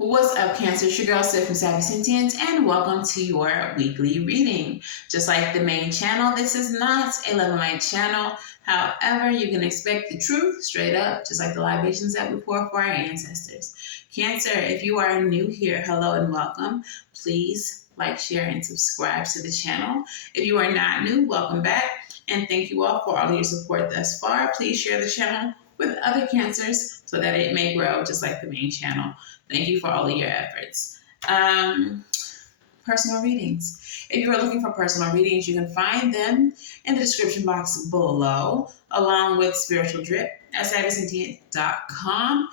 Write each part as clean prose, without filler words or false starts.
What's up, Cancer? It's your girl, Sid from Savy, and welcome to your weekly reading. Just like the main channel, this is not a love and light channel. However, you can expect the truth straight up, just like the libations that we pour for our ancestors. Cancer, if you are new here, hello and welcome. Please like, share, and subscribe to the channel. If you are not new, welcome back. And thank you all for all of your support thus far. Please share the channel with other Cancers so that it may grow just like the main channel. Thank you for all of your efforts. Personal readings. If you are looking for personal readings, you can find them in the description box below, along with Spiritual Drip at SavySentient.com.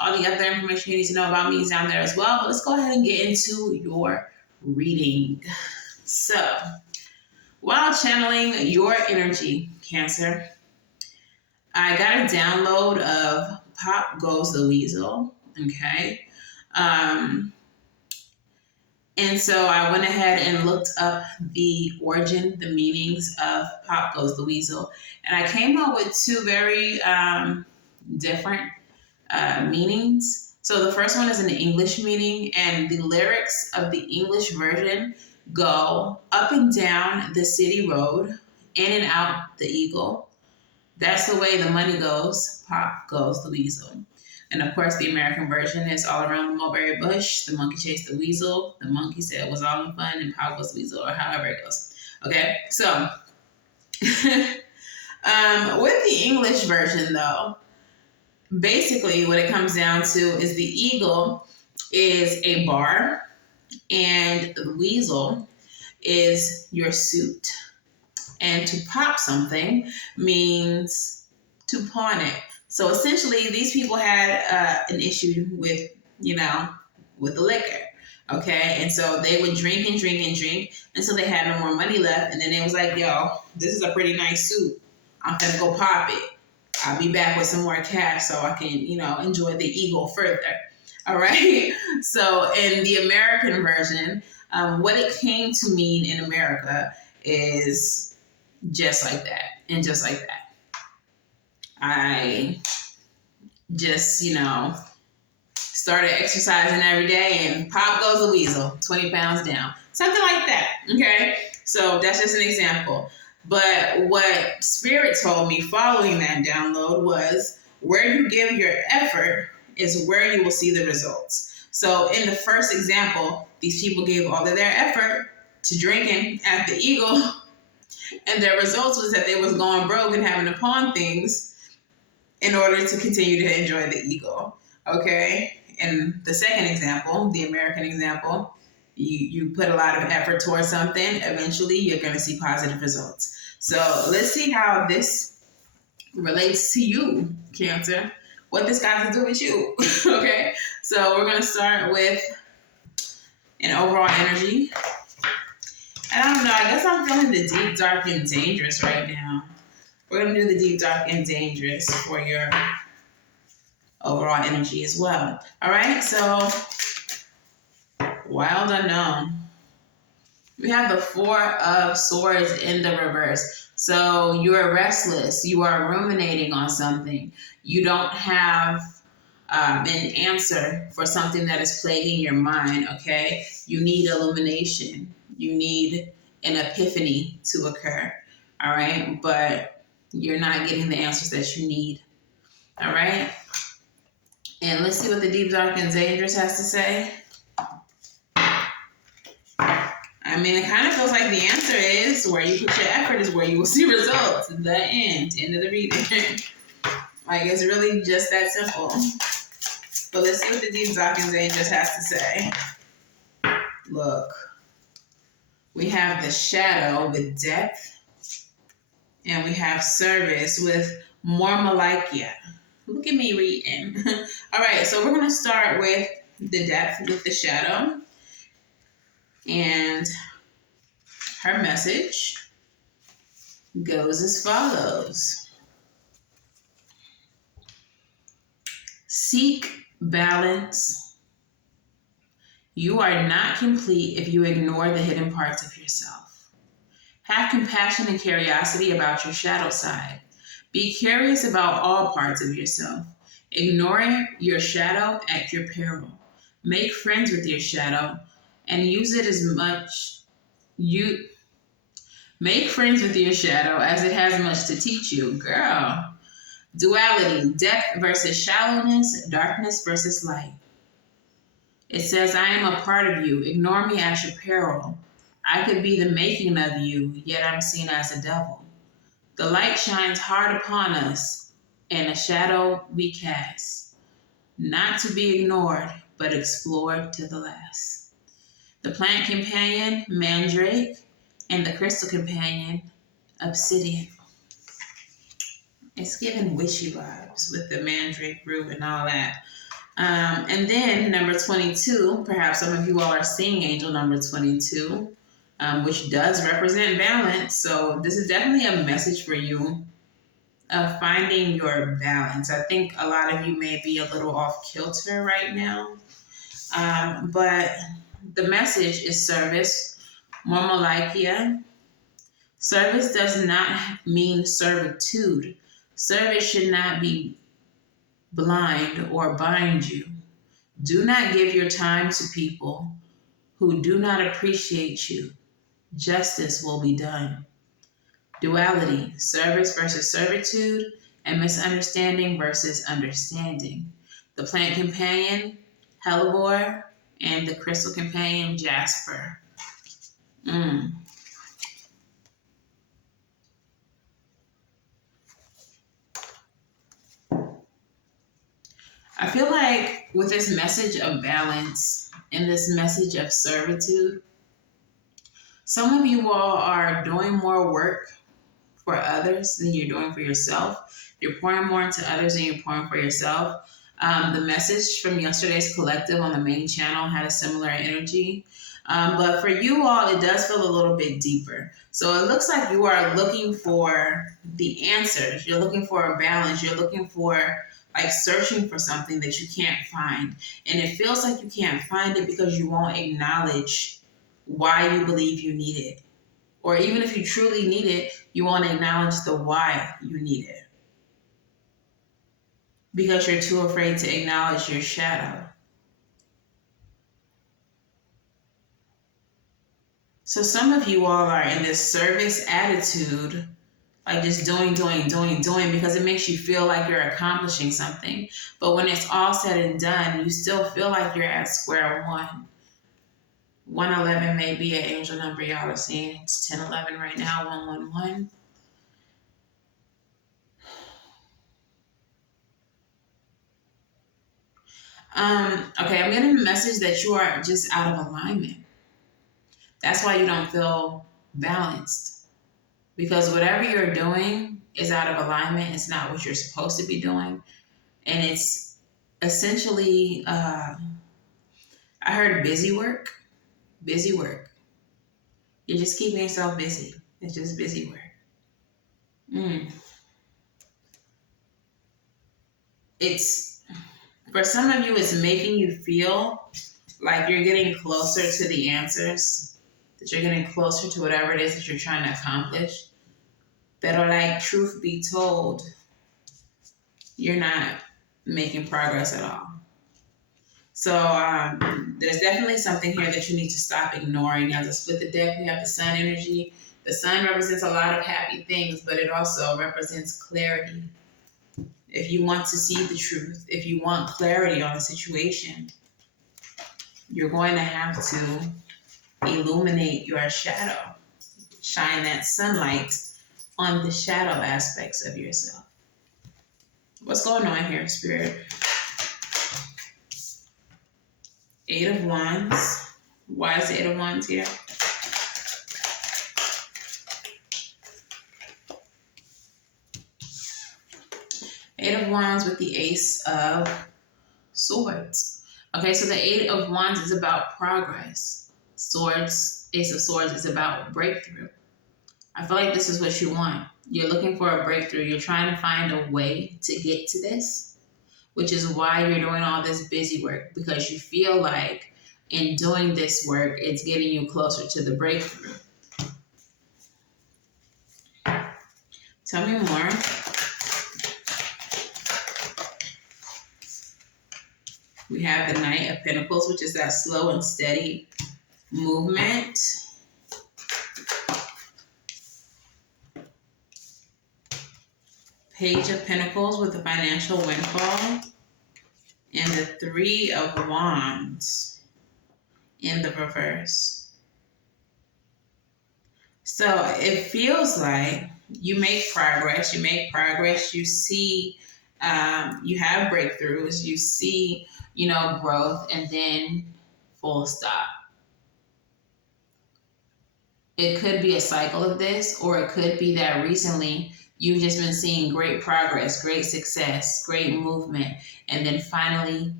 All the other information you need to know about me is down there as well. But let's go ahead and get into your reading. So, while channeling your energy, Cancer, I got a download of Pop Goes the Weasel. Okay. And so I went ahead and looked up the origin, the meanings of Pop Goes the Weasel. And I came up with two very different meanings. So the first one is an English meaning, and the lyrics of the English version go up and down the city road, in and out the eagle. That's the way the money goes. Pop goes the weasel. And of course, the American version is all around the mulberry bush. The monkey chased the weasel. The monkey said it was all in fun, and Pop goes the weasel, or however it goes. Okay, so with the English version, though, basically what it comes down to is the eagle is a bar, and the weasel is your suit. And to pop something means to pawn it. So essentially, these people had an issue with the liquor, okay? And so they would drink and drink and drink until they had no more money left. And then it was like, yo, this is a pretty nice suit. I'm gonna go pop it. I'll be back with some more cash so I can, enjoy the eagle further. All right? So in the American version, what it came to mean in America is just like that and just like that. I just, started exercising every day, and Pop goes the weasel, 20 pounds down. Something like that, okay? So that's just an example. But what Spirit told me following that download was, where you give your effort is where you will see the results. So in the first example, these people gave all of their effort to drinking at the Eagle, and their results was that they was going broke and having to pawn things in order to continue to enjoy the Eagle, okay? And the second example, the American example, you put a lot of effort towards something, eventually you're going to see positive results. So let's see how this relates to you, Cancer, what this got to do with you, okay? So we're going to start with an overall energy. And I don't know, I guess I'm feeling the deep, dark, and dangerous right now. We're going to do the deep, dark, and dangerous for your overall energy as well. All right, so Wild Unknown. We have the Four of Swords in the reverse. So you are restless. You are ruminating on something. You don't have an answer for something that is plaguing your mind, okay? You need illumination. You need an epiphany to occur, all right? But you're not getting the answers that you need, all right? And let's see what the deep, dark, and dangerous has to say. I mean, it kind of feels like the answer is where you put your effort is where you will see results. The end of the reading. Like, it's really just that simple. But let's see what the deep, dark, and dangerous has to say. Look, we have the Shadow with depth. And we have Service with more Malakia. Look at me reading. All right, so we're going to start with the depth with the Shadow. And her message goes as follows. Seek balance. You are not complete if you ignore the hidden parts of yourself. Have compassion and curiosity about your shadow side. Be curious about all parts of yourself. Ignore your shadow at your peril. Make friends with your shadow and use it as much you make friends with your shadow as it has much to teach you. Girl. Duality, depth versus shallowness, darkness versus light. It says, I am a part of you. Ignore me at your peril. I could be the making of you, yet I'm seen as a devil. The light shines hard upon us, and a shadow we cast. Not to be ignored, but explored to the last. The plant companion, mandrake, and the crystal companion, obsidian. It's giving wishy vibes with the mandrake root and all that. And then number 22, perhaps some of you all are seeing angel number 22, which does represent balance. So this is definitely a message for you of finding your balance. I think a lot of you may be a little off kilter right now. But the message is service, Moonology. Service does not mean servitude. Service should not be blind or bind you. Do not give your time to people who do not appreciate you. Justice will be done. Duality, service versus servitude, and misunderstanding versus understanding. The plant companion, hellebore, and the crystal companion, jasper. I feel like with this message of balance and this message of servitude, some of you all are doing more work for others than you're doing for yourself. You're pouring more into others than you're pouring for yourself. The message from yesterday's collective on the main channel had a similar energy. But for you all, it does feel a little bit deeper. So it looks like you are looking for the answers. You're looking for a balance. You're looking for like searching for something that you can't find. And it feels like you can't find it because you won't acknowledge why you believe you need it. Or even if you truly need it, you won't acknowledge the why you need it. Because you're too afraid to acknowledge your shadow. So some of you all are in this service attitude, like just doing, because it makes you feel like you're accomplishing something. But when it's all said and done, you still feel like you're at square one. 111 may be an angel number y'all are seeing. It's 1011 right now, 111. Okay, I'm getting a message that you are just out of alignment. That's why you don't feel balanced. Because whatever you're doing is out of alignment. It's not what you're supposed to be doing. And it's essentially, I heard busy work. Busy work. You're just keeping yourself busy. It's just busy work. It's, for some of you, it's making you feel like you're getting closer to the answers, that you're getting closer to whatever it is that you're trying to accomplish. That are like, truth be told, you're not making progress at all. So there's definitely something here that you need to stop ignoring. As I split the deck, we have the sun energy. The sun represents a lot of happy things, but it also represents clarity. If you want to see the truth, if you want clarity on a situation, you're going to have to illuminate your shadow. Shine that sunlight on the shadow aspects of yourself. What's going on here, Spirit? 8 of Wands. Why is the 8 of Wands here? Eight of Wands with the Ace of Swords. Okay, so the 8 of Wands is about progress. Swords, Ace of Swords is about breakthrough. I feel like this is what you want. You're looking for a breakthrough. You're trying to find a way to get to this, which is why you're doing all this busy work, because you feel like in doing this work, it's getting you closer to the breakthrough. Tell me more. We have the Knight of Pentacles, which is that slow and steady movement. Page of Pentacles with the financial windfall. And the Three of Wands in the reverse. So it feels like you make progress. You see, you have breakthroughs. You see, growth, and then full stop. It could be a cycle of this, or it could be that recently you've just been seeing great progress, great success, great movement, and then finally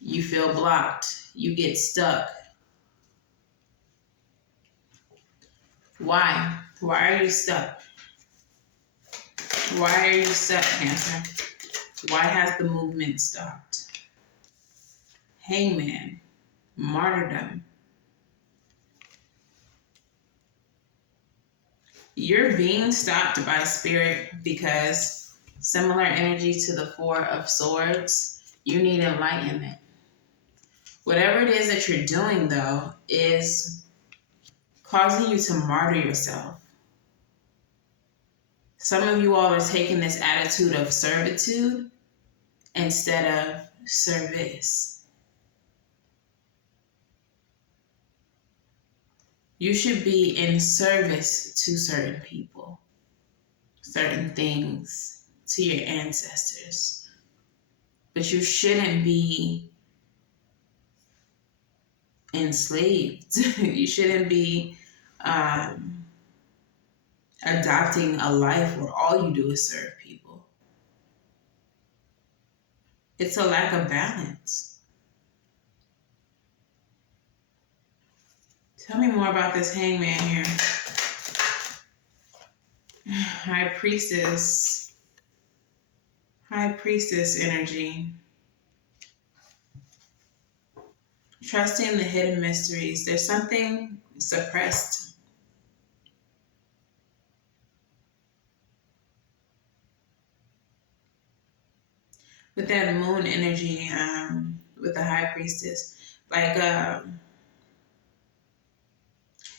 you feel blocked. You get stuck. Why? Why are you stuck? Why are you stuck, Cancer? Why has the movement stopped? Hangman, martyrdom. You're being stopped by spirit because similar energy to the Four of Swords, you need enlightenment. Whatever it is that you're doing, though, is causing you to martyr yourself. Some of you all are taking this attitude of servitude instead of service. You should be in service to certain people, certain things, to your ancestors. But you shouldn't be enslaved. You shouldn't be adopting a life where all you do is serve people. It's a lack of balance. Tell me more about this Hangman here. High Priestess. High Priestess energy. Trusting the hidden mysteries. There's something suppressed. With that moon energy, with the High Priestess, like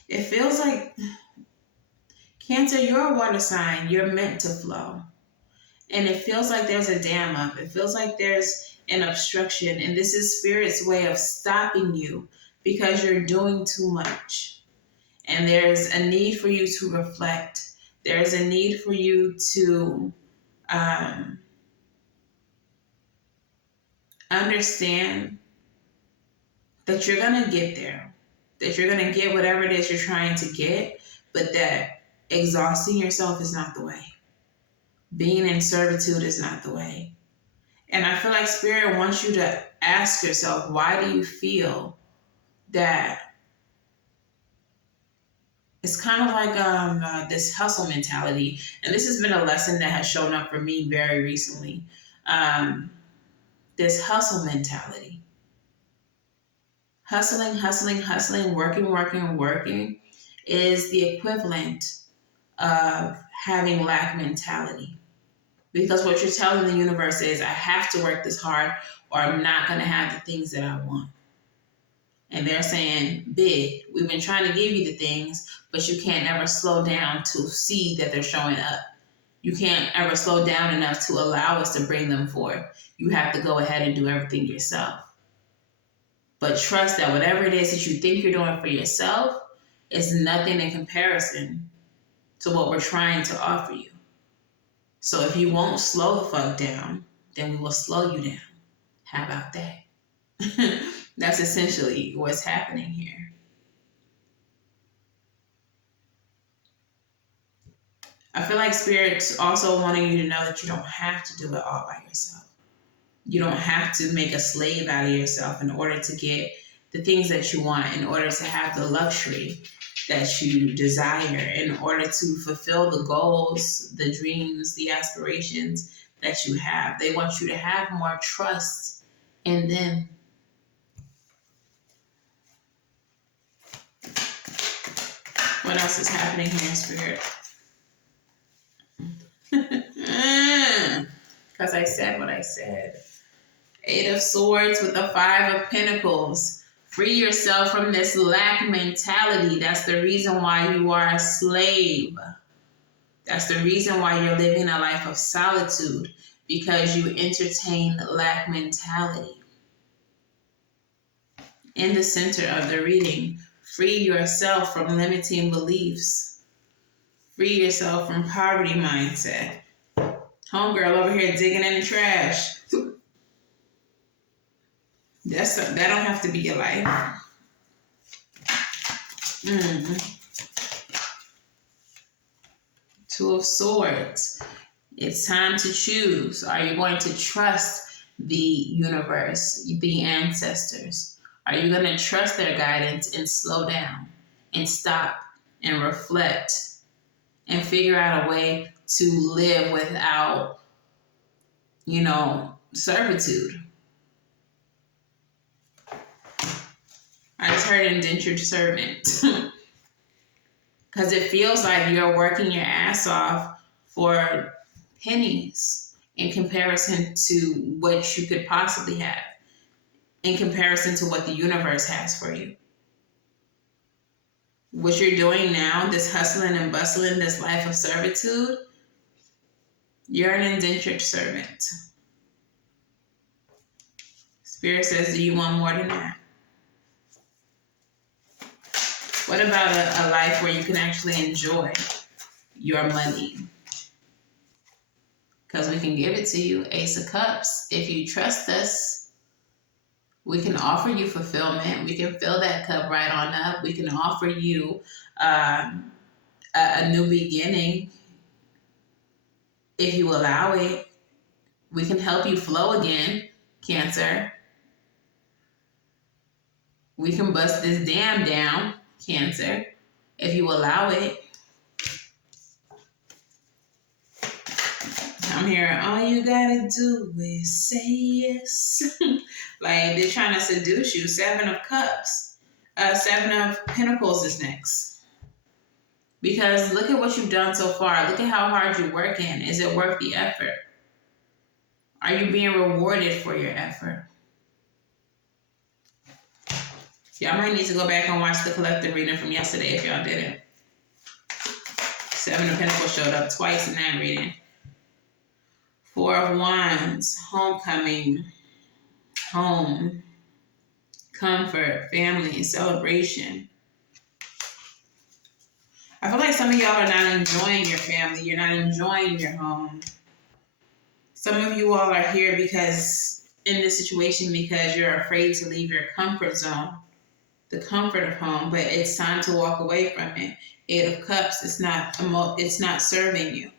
it feels like, Cancer, you're a water sign. You're meant to flow. And it feels like there's a dam up. It feels like there's an obstruction. And this is Spirit's way of stopping you because you're doing too much. And there's a need for you to reflect. There's a need for you to understand that you're going to get there. That you're going to get whatever it is you're trying to get. But that exhausting yourself is not the way. Being in servitude is not the way. And I feel like Spirit wants you to ask yourself, why do you feel that it's kind of like this hustle mentality? And this has been a lesson that has shown up for me very recently. This hustle mentality. Hustling, working is the equivalent of having lack mentality. Because what you're telling the universe is, I have to work this hard or I'm not going to have the things that I want. And they're saying, big, we've been trying to give you the things, but you can't ever slow down to see that they're showing up. You can't ever slow down enough to allow us to bring them forth. You have to go ahead and do everything yourself. But trust that whatever it is that you think you're doing for yourself is nothing in comparison to what we're trying to offer you. So if you won't slow the fuck down, then we will slow you down. How about that? That's essentially what's happening here. I feel like Spirit's also wanting you to know that you don't have to do it all by yourself. You don't have to make a slave out of yourself in order to get the things that you want, in order to have the luxury that you desire, in order to fulfill the goals, the dreams, the aspirations that you have. They want you to have more trust in them. What else is happening here in Spirit? Because I said what I said. Eight of Swords with the Five of Pentacles. Free yourself from this lack mentality. That's the reason why you are a slave. That's the reason why you're living a life of solitude, because you entertain lack mentality. In the center of the reading, free yourself from limiting beliefs. Free yourself from poverty mindset. Homegirl over here digging in the trash. That don't have to be your life. Two of Swords. It's time to choose. Are you going to trust the universe, the ancestors? Are you going to trust their guidance and slow down and stop and reflect and figure out a way to live without, servitude? I just heard indentured servant. Because it feels like you're working your ass off for pennies in comparison to what you could possibly have, in comparison to what the universe has for you. What you're doing now, this hustling and bustling, this life of servitude, you're an indentured servant. Spirit says, do you want more than that? What about a life where you can actually enjoy your money? Because we can give it to you. Ace of Cups. If you trust us, we can offer you fulfillment. We can fill that cup right on up. We can offer you a new beginning if you allow it. We can help you flow again, Cancer. We can bust this dam down, Cancer, if you allow it. I'm here, all you gotta do is say yes. Like they're trying to seduce you. Seven of Cups. Seven of Pentacles is next. Because look at what you've done so far. Look at how hard you're working. Is it worth the effort? Are you being rewarded for your effort? Y'all might need to go back and watch the collective reading from yesterday if y'all didn't. Seven of Pentacles showed up twice in that reading. Four of Wands, homecoming, home, comfort, family, celebration. I feel like some of y'all are not enjoying your family. You're not enjoying your home. Some of you all are here because in this situation because you're afraid to leave your comfort zone, the comfort of home, but it's time to walk away from it. Eight of Cups, it's not serving you.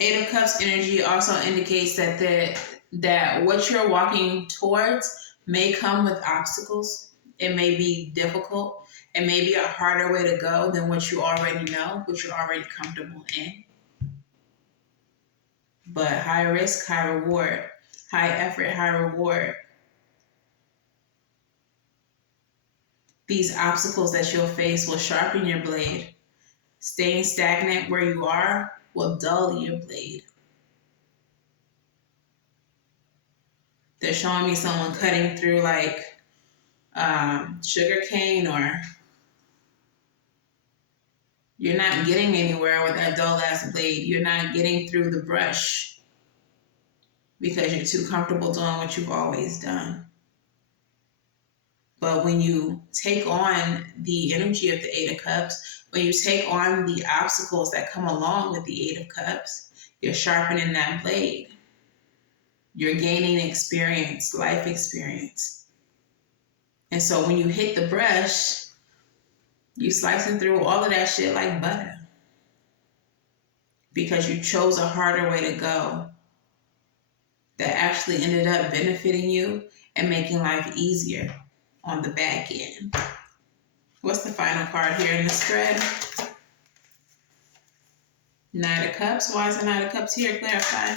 Eight of Cups energy also indicates that what you're walking towards may come with obstacles. It may be difficult. It may be a harder way to go than what you already know, what you're already comfortable in. But high risk, high reward. High effort, high reward. These obstacles that you'll face will sharpen your blade. Staying stagnant where you are will dull your blade. They're showing me someone cutting through like sugar cane, or you're not getting anywhere with that dull ass blade. You're not getting through the brush because you're too comfortable doing what you've always done. But when you take on the energy of the Eight of Cups, when you take on the obstacles that come along with the Eight of Cups, you're sharpening that blade. You're gaining experience, life experience. And so when you hit the brush, you're slicing through all of that shit like butter. Because you chose a harder way to go that actually ended up benefiting you and making life easier on the back end. What's the final card here in the spread? Knight of Cups. Why is the Knight of Cups here? Clarify.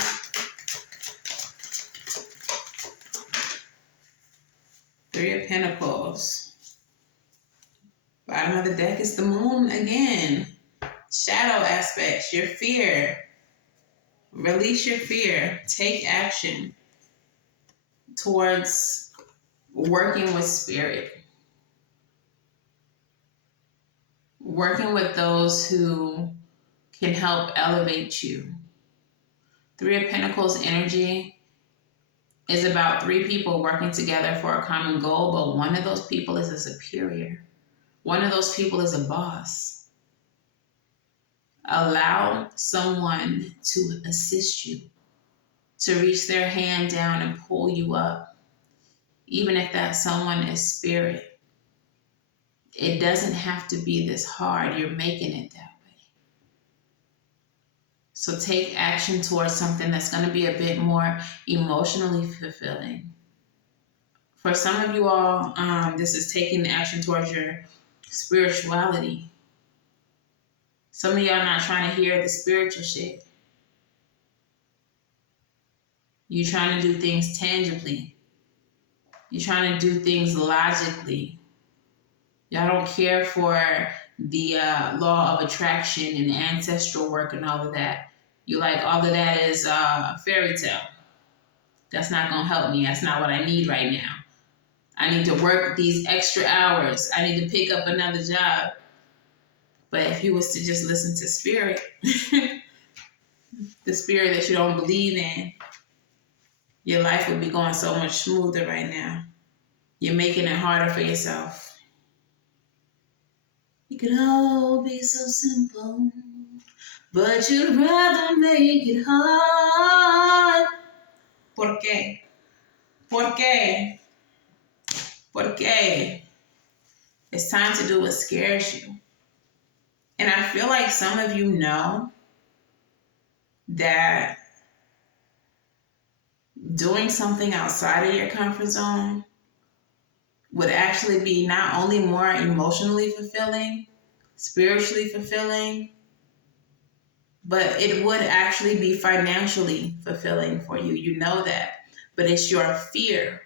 Three of Pentacles. Bottom of the deck is the Moon again. shadow aspects, your fear. Release your fear. Take action towards working with spirit. Working with those who can help elevate you. Three of Pentacles energy is about three people working together for a common goal, but one of those people is a superior. One of those people is a boss. Allow someone to assist you, to reach their hand down and pull you up, even if that someone is spirit. It doesn't have to be this hard. You're making it that way. So take action towards something that's going to be a bit more emotionally fulfilling. For some of you all, this is taking action towards your spirituality. Some of y'all not trying to hear the spiritual shit. You're trying to do things tangibly. You're trying to do things logically. Y'all don't care for the law of attraction and ancestral work and all of that. You like all of that is fairy tale. That's not going to help me. That's not what I need right now. I need to work these extra hours. I need to pick up another job. But if you was to just listen to spirit, the spirit that you don't believe in, your life would be going so much smoother right now. You're making it harder for yourself. It could all be so simple, but you'd rather make it hard. ¿Por qué? ¿Por qué? ¿Por qué? It's time to do what scares you. And I feel like some of you know that doing something outside of your comfort zone would actually be not only more emotionally fulfilling, spiritually fulfilling, but it would actually be financially fulfilling for you. You know that. But it's your fear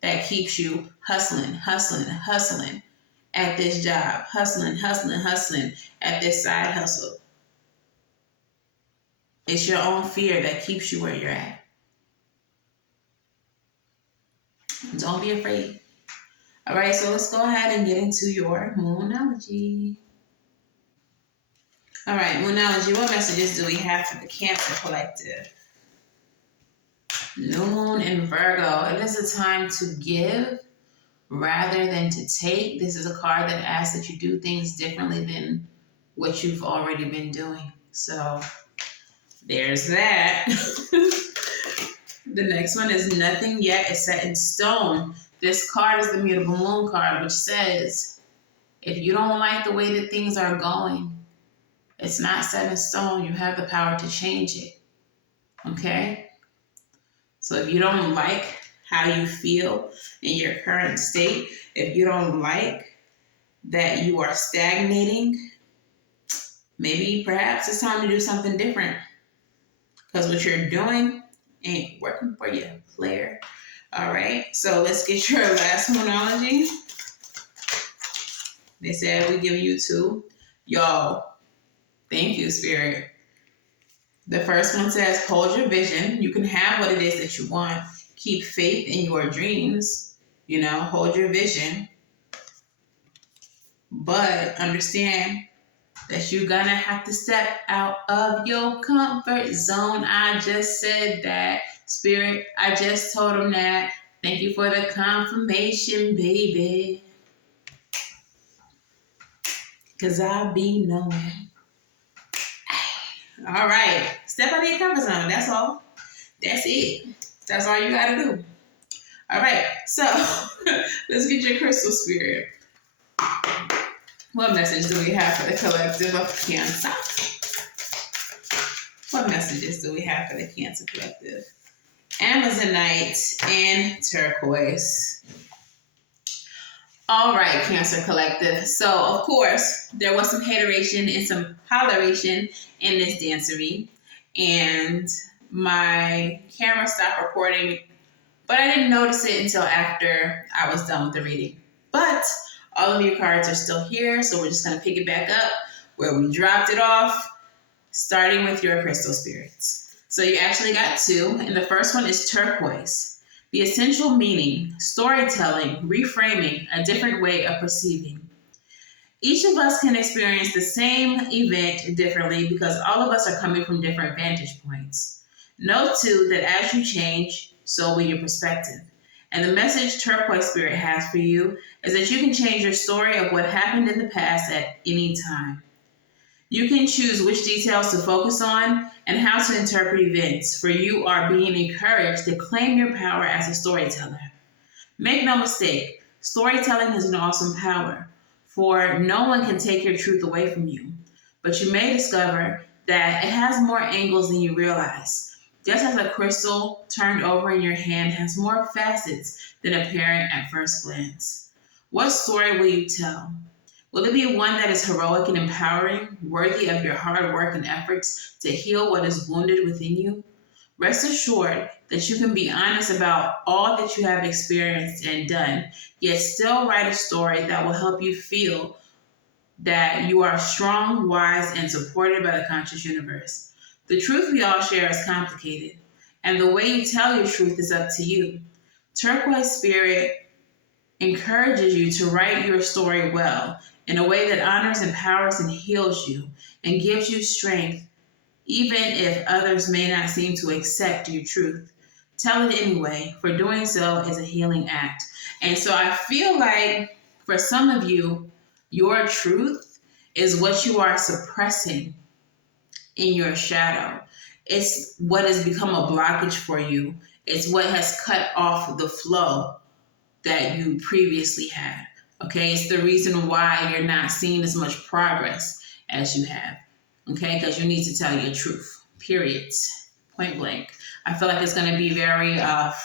that keeps you hustling at this job, hustling at this side hustle. It's your own fear that keeps you where you're at. Don't be afraid. All right, so let's go ahead and get into your Moonology. All right, Moonology, what messages do we have for the Cancer Collective? New Moon in Virgo. It is a time to give rather than to take. This is a card that asks that you do things differently than what you've already been doing. So there's that. The next one is Nothing Yet is Set in Stone. This card is the Mutable Moon card, which says, if you don't like the way that things are going, it's not set in stone. You have the power to change it. Okay? So if you don't like how you feel in your current state, if you don't like that you are stagnating, maybe perhaps it's time to do something different. Because what you're doing ain't working for you, player. All right, so let's get your last Moonology. They said we give you two. Y'all, thank you, Spirit. The first one says, hold your vision. You can have what it is that you want. Keep faith in your dreams. You know, hold your vision. But understand that you're going to have to step out of your comfort zone. I just said that. Spirit, I just told him that. Thank you for the confirmation, baby. Because I be knowing. All right. Step out of your comfort zone. That's all. That's it. That's all you got to do. All right. So let's get your crystal, Spirit. What message do we have for the collective of Cancer? What messages do we have for the Cancer collective? Amazonite and turquoise. All right, Cancer collective. So, of course, there was some hateration and some holleration in this dancery. And my camera stopped recording, but I didn't notice it until after I was done with the reading. But all of your cards are still here, so we're just going to pick it back up where we dropped it off, starting with your crystal spirits. So you actually got two, and the first one is turquoise. The essential meaning, storytelling, reframing, a different way of perceiving. Each of us can experience the same event differently because all of us are coming from different vantage points. Note too that as you change, so will your perspective. And the message Turquoise Spirit has for you is that you can change your story of what happened in the past at any time. You can choose which details to focus on and how to interpret events, for you are being encouraged to claim your power as a storyteller. Make no mistake, storytelling is an awesome power, for no one can take your truth away from you. But you may discover that it has more angles than you realize. Just as a crystal turned over in your hand has more facets than apparent at first glance. What story will you tell? Will it be one that is heroic and empowering, worthy of your hard work and efforts to heal what is wounded within you? Rest assured that you can be honest about all that you have experienced and done, yet still write a story that will help you feel that you are strong, wise, and supported by the conscious universe. The truth we all share is complicated, and the way you tell your truth is up to you. Turquoise Spirit encourages you to write your story well in a way that honors, empowers, and heals you, and gives you strength, even if others may not seem to accept your truth. Tell it anyway, for doing so is a healing act. And so I feel like for some of you, your truth is what you are suppressing in your shadow. It's what has become a blockage for you. It's what has cut off the flow that you previously had. Okay, it's the reason why you're not seeing as much progress as you have. Okay, because you need to tell your truth, period, point blank. I feel like it's going to be very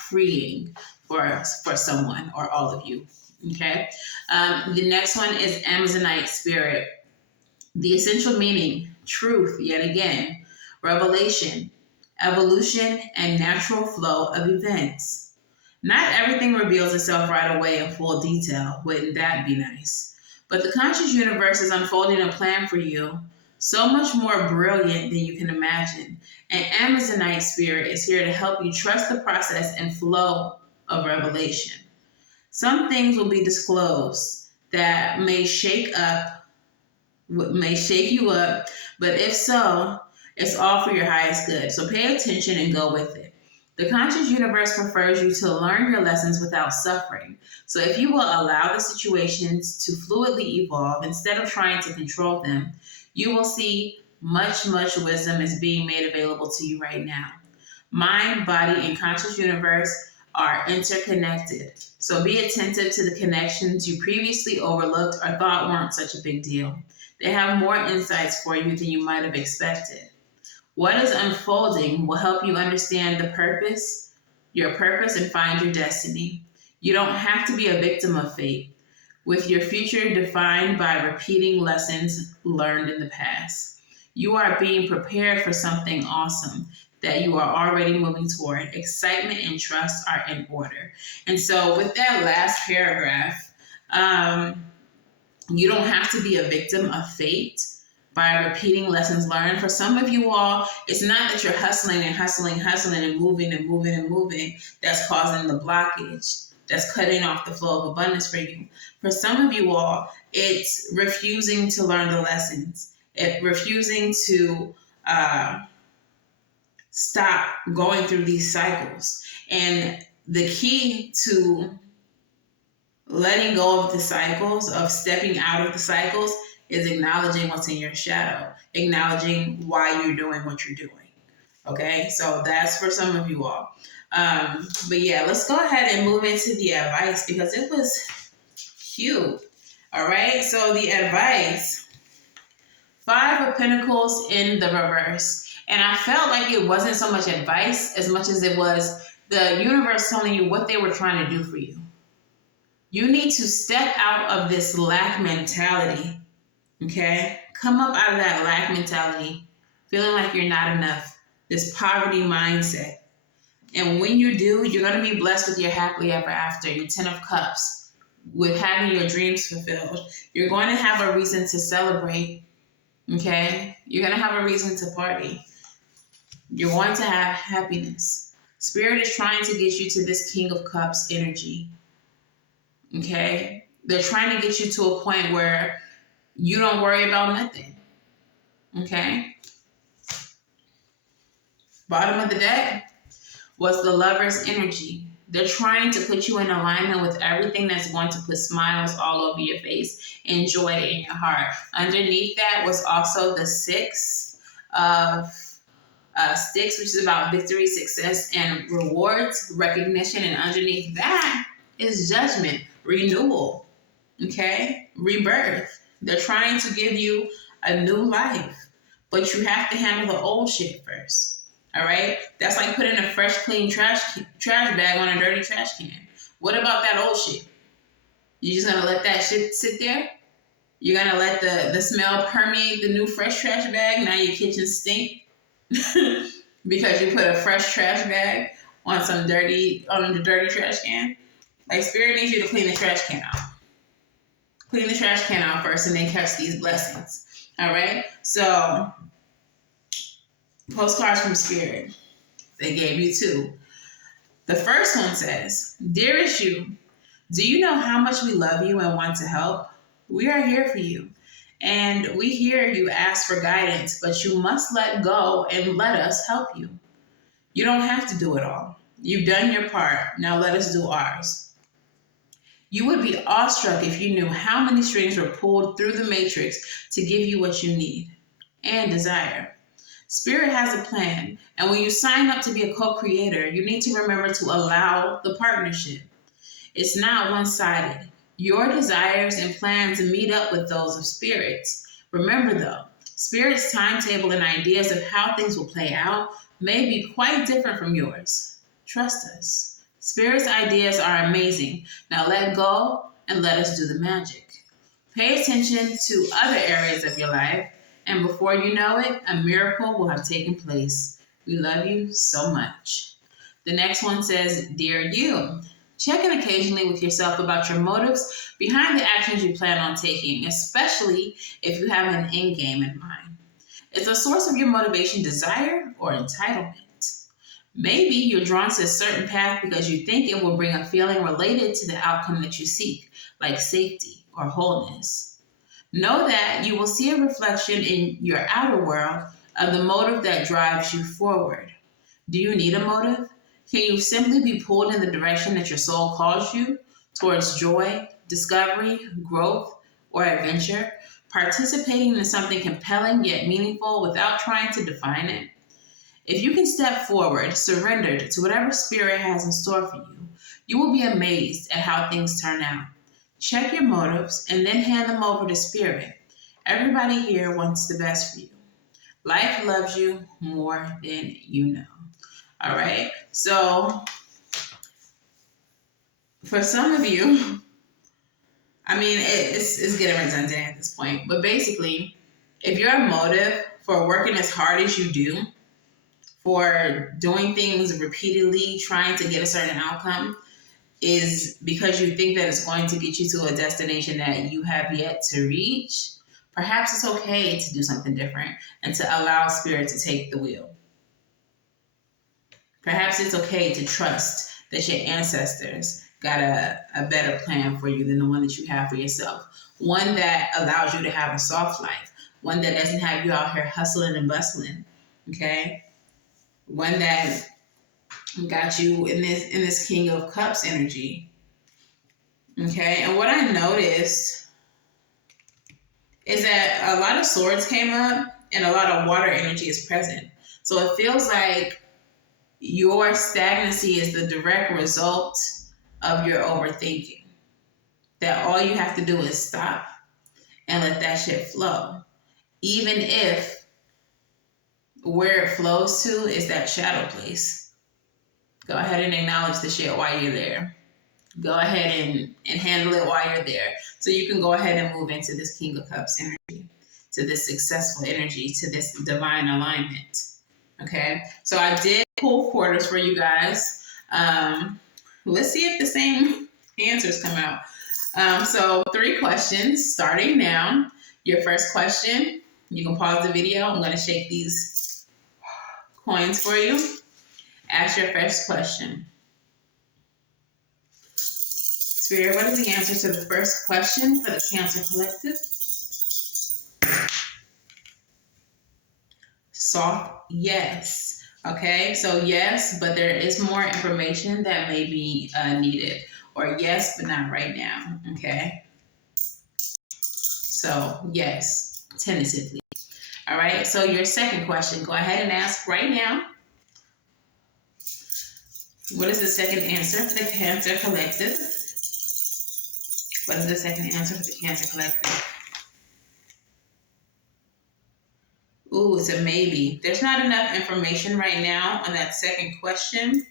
freeing for someone or all of you. Okay, the next one is Amazonite Spirit. The essential meaning, truth, yet again, revelation, evolution, and natural flow of events. Not everything reveals itself right away in full detail. Wouldn't that be nice? But the conscious universe is unfolding a plan for you, so much more brilliant than you can imagine. And Amazonite Spirit is here to help you trust the process and flow of revelation. Some things will be disclosed that may shake you up, but if so, it's all for your highest good. So pay attention and go with it. The conscious universe prefers you to learn your lessons without suffering. So if you will allow the situations to fluidly evolve instead of trying to control them, you will see much wisdom is being made available to you right now. Mind, body, and conscious universe are interconnected. So be attentive to the connections you previously overlooked or thought weren't such a big deal. They have more insights for you than you might have expected. What is unfolding will help you understand your purpose, and find your destiny. You don't have to be a victim of fate, with your future defined by repeating lessons learned in the past. You are being prepared for something awesome that you are already moving toward. Excitement and trust are in order. And so with that last paragraph, you don't have to be a victim of fate by repeating lessons learned. For some of you all, it's not that you're hustling and moving that's causing the blockage, that's cutting off the flow of abundance for you. For some of you all, it's refusing to learn the lessons, refusing to stop going through these cycles. And the key to letting go of the cycles, of stepping out of the cycles, is acknowledging what's in your shadow, acknowledging why you're doing what you're doing. Okay, so that's for some of you all. But yeah, let's go ahead and move into the advice because it was cute. All right, so the advice, 5 of Pentacles in the reverse. And I felt like it wasn't so much advice as much as it was the universe telling you what they were trying to do for you. You need to step out of this lack mentality. Okay? Come up out of that lack mentality, feeling like you're not enough, this poverty mindset. And when you do, you're going to be blessed with your happily ever after, your 10 of Cups, with having your dreams fulfilled. You're going to have a reason to celebrate. Okay? You're going to have a reason to party. You're going to have happiness. Spirit is trying to get you to this King of Cups energy. Okay? They're trying to get you to a point where you don't worry about nothing. Okay? Bottom of the deck was the Lover's energy. They're trying to put you in alignment with everything that's going to put smiles all over your face and joy in your heart. Underneath that was also the Six of Sticks, which is about victory, success, and rewards, recognition. And underneath that is Judgment, renewal, okay? Rebirth. They're trying to give you a new life, but you have to handle the old shit first. All right? That's like putting a fresh, clean trash bag on a dirty trash can. What about that old shit? You just gonna let that shit sit there? You're gonna let the smell permeate the new fresh trash bag? Now your kitchen stink because you put a fresh trash bag on the dirty trash can? Like, Spirit needs you to clean the trash can out. Clean the trash can out first and then catch these blessings. All right? So, postcards from Spirit. They gave you 2. The first one says, Dearest you, do you know how much we love you and want to help? We are here for you. And we hear you ask for guidance, but you must let go and let us help you. You don't have to do it all. You've done your part. Now let us do ours. You would be awestruck if you knew how many strings were pulled through the matrix to give you what you need and desire. Spirit has a plan, and when you sign up to be a co-creator, you need to remember to allow the partnership. It's not one-sided. Your desires and plans meet up with those of Spirit's. Remember though, Spirit's timetable and ideas of how things will play out may be quite different from yours. Trust us. Spirit's ideas are amazing. Now let go and let us do the magic. Pay attention to other areas of your life, and before you know it, a miracle will have taken place. We love you so much. The next one says, Dear you, check in occasionally with yourself about your motives behind the actions you plan on taking, especially if you have an end game in mind. Is the source of your motivation desire or entitlement? Maybe you're drawn to a certain path because you think it will bring a feeling related to the outcome that you seek, like safety or wholeness. Know that you will see a reflection in your outer world of the motive that drives you forward. Do you need a motive? Can you simply be pulled in the direction that your soul calls you towards joy, discovery, growth, or adventure, participating in something compelling yet meaningful without trying to define it? If you can step forward, surrendered to whatever Spirit has in store for you, you will be amazed at how things turn out. Check your motives and then hand them over to Spirit. Everybody here wants the best for you. Life loves you more than you know. All right? So, for some of you, I mean, it's getting redundant at this point, but basically, if your motive for working as hard as you do, for doing things repeatedly, trying to get a certain outcome, is because you think that it's going to get you to a destination that you have yet to reach, perhaps it's okay to do something different and to allow Spirit to take the wheel. Perhaps it's okay to trust that your ancestors got a better plan for you than the one that you have for yourself. One that allows you to have a soft life. One that doesn't have you out here hustling and bustling. Okay? One that got you in this King of Cups energy. Okay? And what I noticed is that a lot of swords came up and a lot of water energy is present. So it feels like your stagnancy is the direct result of your overthinking. That all you have to do is stop and let that shit flow. Even if where it flows to is that shadow place. Go ahead and acknowledge the shit while you're there. Go ahead and handle it while you're there. So you can go ahead and move into this King of Cups energy, to this successful energy, to this divine alignment. Okay? So I did pull quarters for you guys. Let's see if the same answers come out. So 3 questions starting now. Your first question, You can pause the video. I'm going to shake these coins for you. Ask your first question. Spirit, what is the answer to the first question for the Cancer Collective? Soft yes. Okay, so yes, but there is more information that may be needed. Or yes, but not right now. Okay, so yes, tentatively. All right, so your second question, go ahead and ask right now. What is the second answer for the Cancer Collective? What is the second answer for the Cancer Collective? Ooh, it's a maybe. There's not enough information right now on that second question.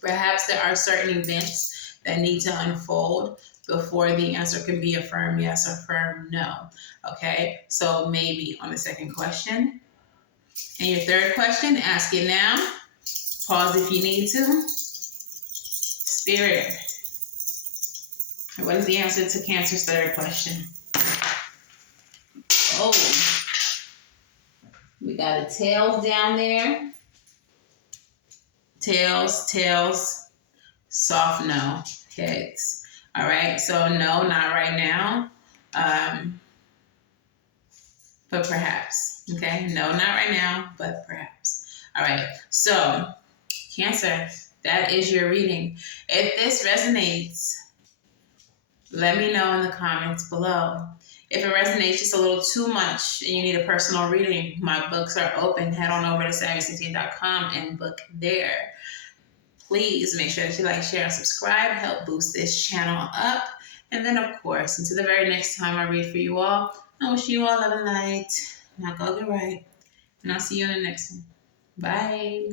Perhaps there are certain events that need to unfold before the answer can be a firm yes or firm no. Okay, so maybe on the second question. And your third question, ask it now. Pause if you need to. Spirit, what is the answer to Cancer's third question? Oh, we got a tails down there. Tails, soft no, heads. All right, so no, not right now, but perhaps. Okay, no, not right now, but perhaps. All right, so Cancer, that is your reading. If this resonates, let me know in the comments below. If it resonates just a little too much and you need a personal reading, my books are open. Head on over to SavyCynthia.com and book there. Please make sure that you like, share, and subscribe. Help boost this channel up. And then, of course, until the very next time I read for you all, I wish you all love and light. Now go get right. And I'll see you in the next one. Bye.